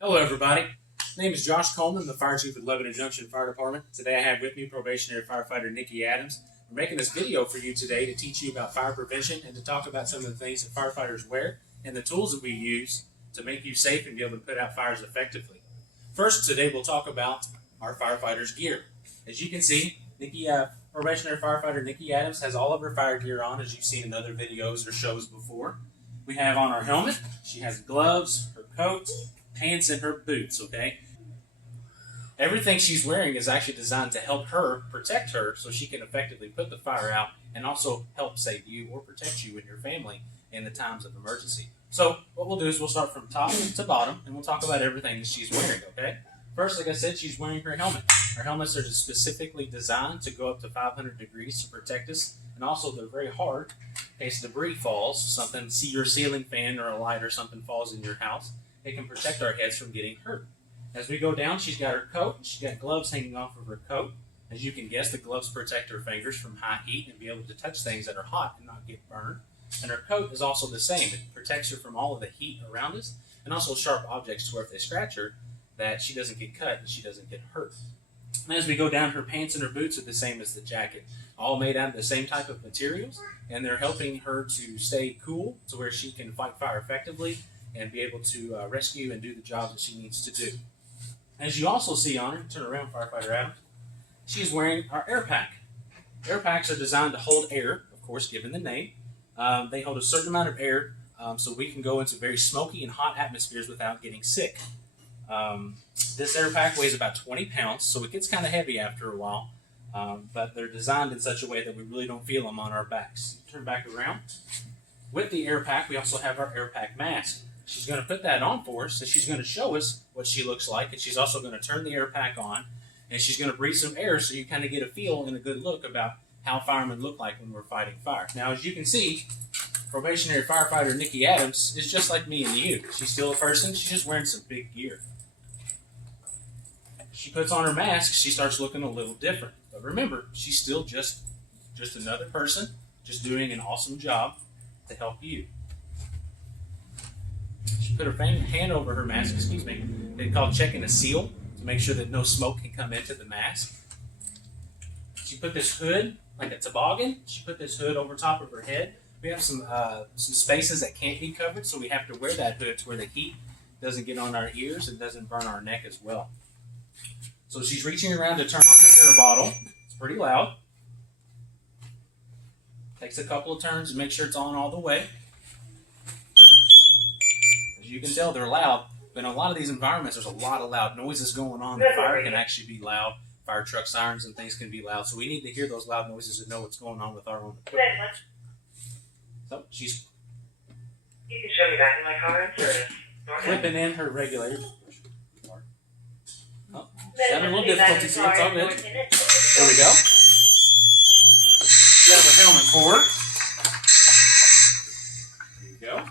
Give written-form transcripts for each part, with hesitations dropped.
Hello everybody, my name is Josh Coleman, the Fire Chief at Lebanon Junction Fire Department. Today I have with me probationary firefighter Nikki Adams. We're making this video for you today to teach you about fire prevention and to talk about some of the things that firefighters wear and the tools that we use to make you safe and be able to put out fires effectively. First, today we'll talk about our firefighters gear. As you can see, probationary firefighter Nikki Adams has all of her fire gear on, as you've seen in other videos or shows before. We have on our helmet, she has gloves, her coat, pants, and her boots, okay? Everything she's wearing is actually designed to help her, protect her, so she can effectively put the fire out and also help save you or protect you and your family in the times of emergency. So what we'll do is we'll start from top to bottom, and we'll talk about everything that she's wearing, okay? First, like I said, she's wearing her helmet. Her helmets are specifically designed to go up to 500 degrees to protect us, and also they're very hard in case debris falls, something, see your ceiling fan or a light or something falls in your house. It can protect our heads from getting hurt. As we go down, she's got her coat. She's got gloves hanging off of her coat. As you can guess, the gloves protect her fingers from high heat and be able to touch things that are hot and not get burned. And her coat is also the same. It protects her from all of the heat around us and also sharp objects to where if they scratch her, that she doesn't get cut and she doesn't get hurt. And as we go down, her pants and her boots are the same as the jacket, all made out of the same type of materials, and they're helping her to stay cool to where she can fight fire effectively and be able to rescue and do the job that she needs to do. As you also see on her, turn around, Firefighter Adams, she's wearing our air pack. Air packs are designed to hold air, of course, given the name. They hold a certain amount of air so we can go into very smoky and hot atmospheres without getting sick. This air pack weighs about 20 pounds, so it gets kind of heavy after a while, but they're designed in such a way that we really don't feel them on our backs. Turn back around. With the air pack, we also have our air pack mask. She's going to put that on for us, and she's going to show us what she looks like, and she's also going to turn the air pack on, and she's going to breathe some air so you kind of get a feel and a good look about how firemen look like when we're fighting fire. Now, as you can see, probationary firefighter Nikki Adams is just like me and you. She's still a person. She's just wearing some big gear. She puts on her mask, she starts looking a little different. But remember, she's still just another person, just doing an awesome job to help you. She put her hand over her mask, they call checking a seal to make sure that no smoke can come into the mask. She put this hood, like a toboggan, she put this hood over top of her head. We have some spaces that can't be covered, so we have to wear that hood to where the heat doesn't get on our ears and doesn't burn our neck as well. So she's reaching around to turn on her air bottle. It's pretty loud. Takes a couple of turns to make sure it's on all the way. As you can tell, they're loud, but in a lot of these environments, there's a lot of loud noises going on. The fire can actually be loud. Fire truck sirens and things can be loud, so we need to hear those loud noises to know what's going on with our own equipment. So she's you can show me back in my car and service. clipping in her regulator. Oh, she's having a little difficulty, so it's all good. There we go. She has her helmet forward. There you go.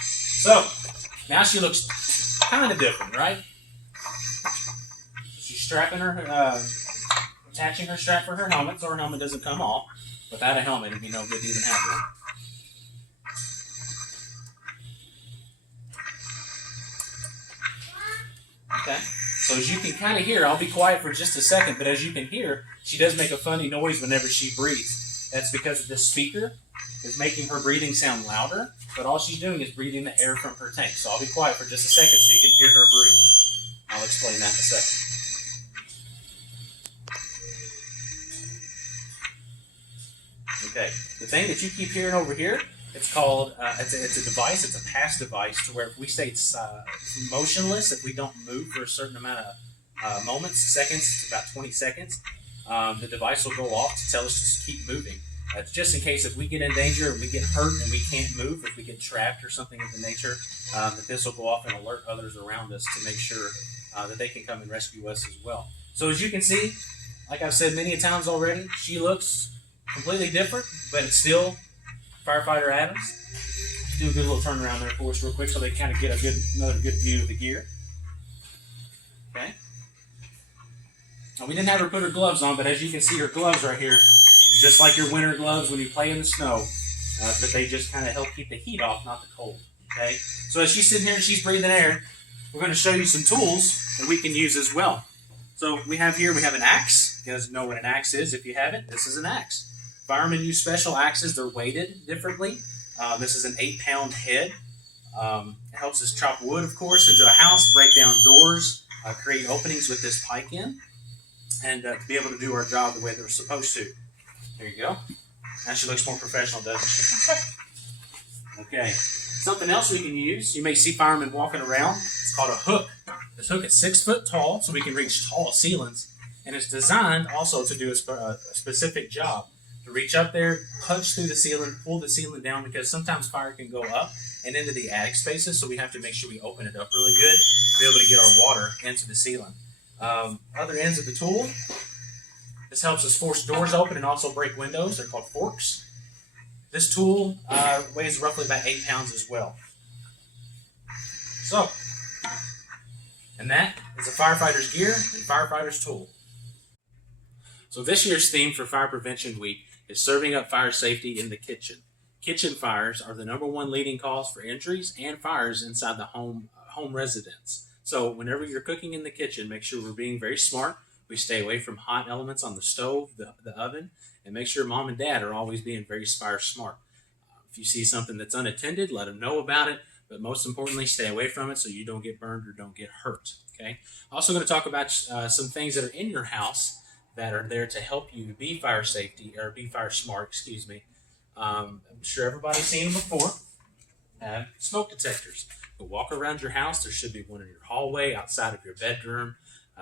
So, now she looks kind of different, right? She's strapping her, attaching her strap for her helmet so her helmet doesn't come off. Without a helmet, it'd be no good to even have one. Okay. So as you can kind of hear, I'll be quiet for just a second, but as you can hear, she does make a funny noise whenever she breathes. That's because this speaker is making her breathing sound louder, but all she's doing is breathing the air from her tank. So I'll be quiet for just a second so you can hear her breathe. I'll explain that in a second. Okay, the thing that you keep hearing over here, it's called, it's a device, it's a pass device, to where if we stay motionless, if we don't move for a certain amount of moments, seconds, it's about 20 seconds, the device will go off to tell us to keep moving. It's just in case if we get in danger and we get hurt and we can't move, if we get trapped or something of the nature, that this will go off and alert others around us to make sure that they can come and rescue us as well. So as you can see, like I've said many times already, she looks completely different, but it's still Firefighter Adams. Do a good little turnaround there for us real quick so they kind of get another good view of the gear. Okay. Now, we didn't have her put her gloves on, but as you can see, her gloves right here, just like your winter gloves when you play in the snow, but they just kind of help keep the heat off, not the cold. Okay. So as she's sitting here and she's breathing air, we're going to show you some tools that we can use as well. So we have an axe. You guys know what an axe is. If you haven't, this is an axe. Firemen use special axes. They're weighted differently. This is an 8-pound head. It helps us chop wood, of course, into a house, break down doors, create openings with this pike in, and to be able to do our job the way they're supposed to. There you go. Now she looks more professional, doesn't she? Okay. Something else we can use, you may see firemen walking around. It's called a hook. This hook is 6 foot tall, so we can reach tall ceilings. And it's designed also to do a specific job. To reach up there, punch through the ceiling, pull the ceiling down, because sometimes fire can go up and into the attic spaces, so we have to make sure we open it up really good to be able to get our water into the ceiling. Other ends of the tool, this helps us force doors open and also break windows. They're called forks. This tool weighs roughly about 8 pounds as well. So, and that is a Firefighters Gear and Firefighters Tool. So this year's theme for Fire Prevention Week is serving up fire safety in the kitchen. Kitchen fires are the #1 leading cause for injuries and fires inside the home residence. So whenever you're cooking in the kitchen, make sure we're being very smart. We stay away from hot elements on the stove, the oven, and make sure mom and dad are always being very fire smart. If you see something that's unattended, let them know about it. But most importantly, stay away from it so you don't get burned or don't get hurt. Okay. Also going to talk about some things that are in your house that are there to help you be fire smart, excuse me. I'm sure everybody's seen them before. Smoke detectors. Go walk around your house. There should be one in your hallway, outside of your bedroom.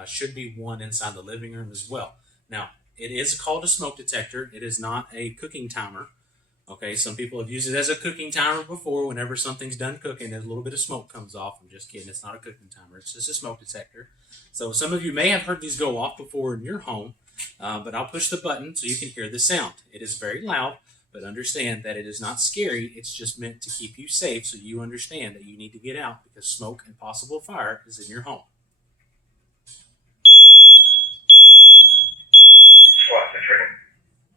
Should be one inside the living room as well. Now, it is called a smoke detector. It is not a cooking timer. Okay, some people have used it as a cooking timer before. Whenever something's done cooking, a little bit of smoke comes off. I'm just kidding. It's not a cooking timer. It's just a smoke detector. So some of you may have heard these go off before in your home, but I'll push the button so you can hear the sound. It is very loud, but understand that it is not scary. It's just meant to keep you safe so you understand that you need to get out because smoke and possible fire is in your home.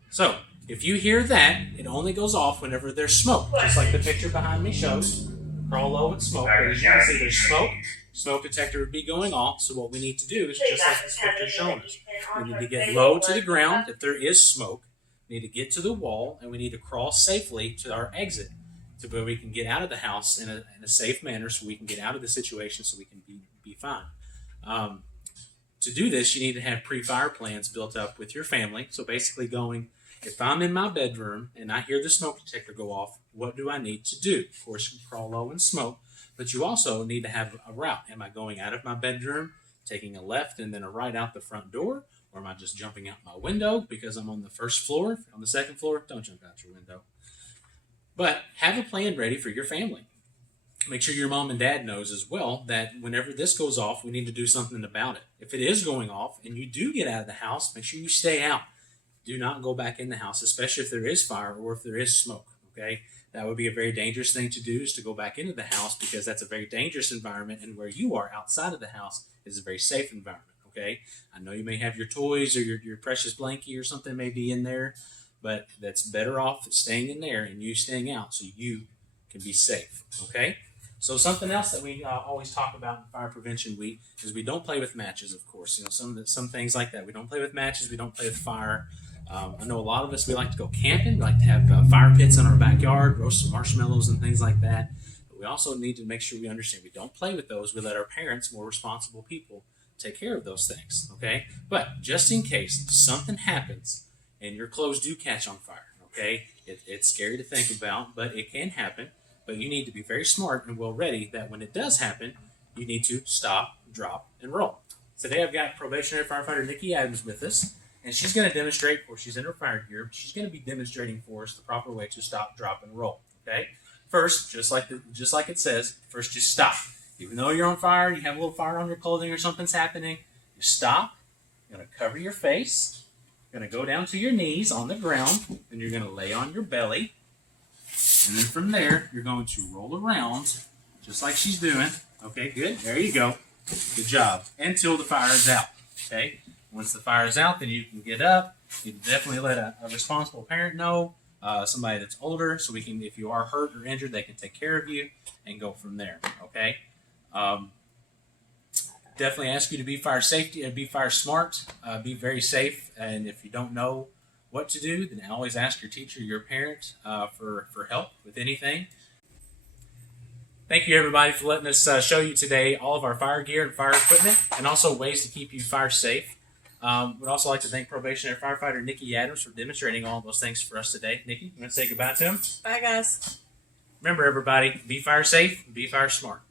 So, if you hear that, it only goes off whenever there's smoke, just like the picture behind me shows. Crawl low and smoke. But as you can see, there's smoke. Smoke detector would be going off, so what we need to do is just like this picture showing us. We need to get low to the ground if there is smoke. We need to get to the wall, and we need to crawl safely to our exit to where we can get out of the house in a safe manner so we can get out of the situation so we can be fine. To do this, you need to have pre-fire plans built up with your family. So basically if I'm in my bedroom and I hear the smoke detector go off, what do I need to do? Of course, you crawl low and smoke, but you also need to have a route. Am I going out of my bedroom, taking a left and then a right out the front door? Or am I just jumping out my window because I'm on the first floor? On the second floor, don't jump out your window. But have a plan ready for your family. Make sure your mom and dad knows as well that whenever this goes off, we need to do something about it. If it is going off and you do get out of the house, make sure you stay out. Do not go back in the house, especially if there is fire or if there is smoke, okay? That would be a very dangerous thing to do, is to go back into the house, because that's a very dangerous environment, and where you are outside of the house is a very safe environment, okay? I know you may have your toys or your precious blankie or something may be in there, but that's better off staying in there and you staying out so you can be safe, okay? So something else that we always talk about in Fire Prevention Week is we don't play with matches, of course. You know, some things like that. We don't play with matches. We don't play with fire. I know a lot of us, we like to go camping. We like to have fire pits in our backyard, roast some marshmallows and things like that. But we also need to make sure we understand we don't play with those. We let our parents, more responsible people, take care of those things, okay? But just in case something happens and your clothes do catch on fire, okay? It's scary to think about, but it can happen. But you need to be very smart and well ready that when it does happen, you need to stop, drop, and roll. Today I've got probationary firefighter Nikki Adams with us, and she's going to demonstrate, or she's in her fire gear, she's going to be demonstrating for us the proper way to stop, drop, and roll. Okay? First, just like it says, first just stop. Even though you're on fire, you have a little fire on your clothing or something's happening, you stop, you're going to cover your face, you're going to go down to your knees on the ground, and you're going to lay on your belly. And then from there, you're going to roll around, just like she's doing. Okay, good. There you go. Good job. Until the fire is out. Okay? Once the fire is out, then you can get up. You can definitely let a responsible parent know, somebody that's older, so we can, if you are hurt or injured, they can take care of you and go from there. Okay? definitely ask you to be fire safety and be fire smart. Be very safe, and if you don't know what to do, then always ask your teacher, your parent, for help with anything. Thank you, everybody, for letting us show you today all of our fire gear and fire equipment, and also ways to keep you fire safe. We'd also like to thank probationary firefighter Nikki Adams for demonstrating all those things for us today. Nikki, you want to say goodbye to him? Bye, guys. Remember, everybody, be fire safe, be fire smart.